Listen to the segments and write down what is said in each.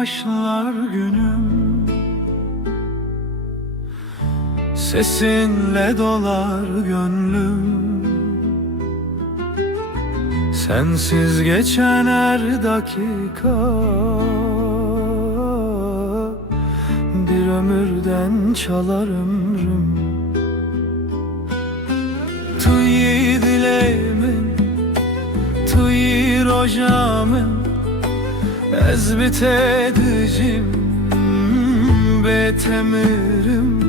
başlar günüm, sesinle dolar gönlüm. Sensiz geçen her dakika bir ömürden çalar ömrüm. Tuyi dileğimin, tuyi rojamın, ez bitedicim betemirim.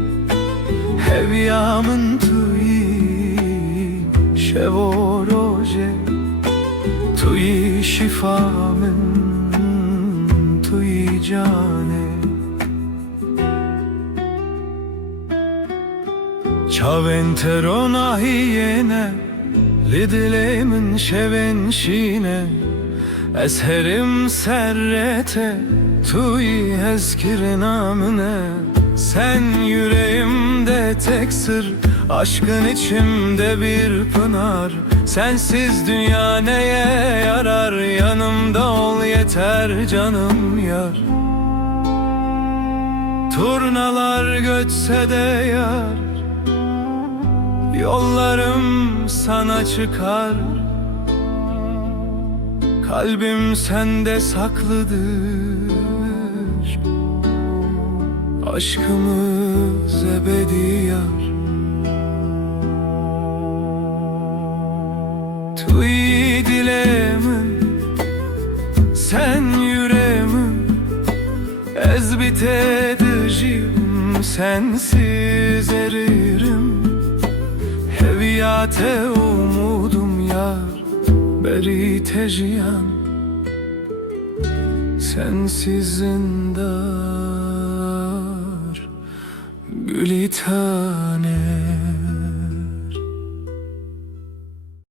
Hevyamın tuyi şevo roje, tuyi şifamın, tuyi cane. Çaventer nahiyene, lidilemin şeven şine, esherim serrete, tuyi hezkir namine. Sen yüreğimde tek sır, aşkın içimde bir pınar. Sensiz dünya neye yarar, yanımda ol yeter canım yar. Turnalar göçse de yar, yollarım sana çıkar. Kalbim sende saklıdır, aşkımız ebedi yar. Tuyi dileğimin, sen yüreğimin, ez bitedicim, sensiz eririm. Heviyate umudum yar, beri tejiyan, sensiz zindar, gülü tane.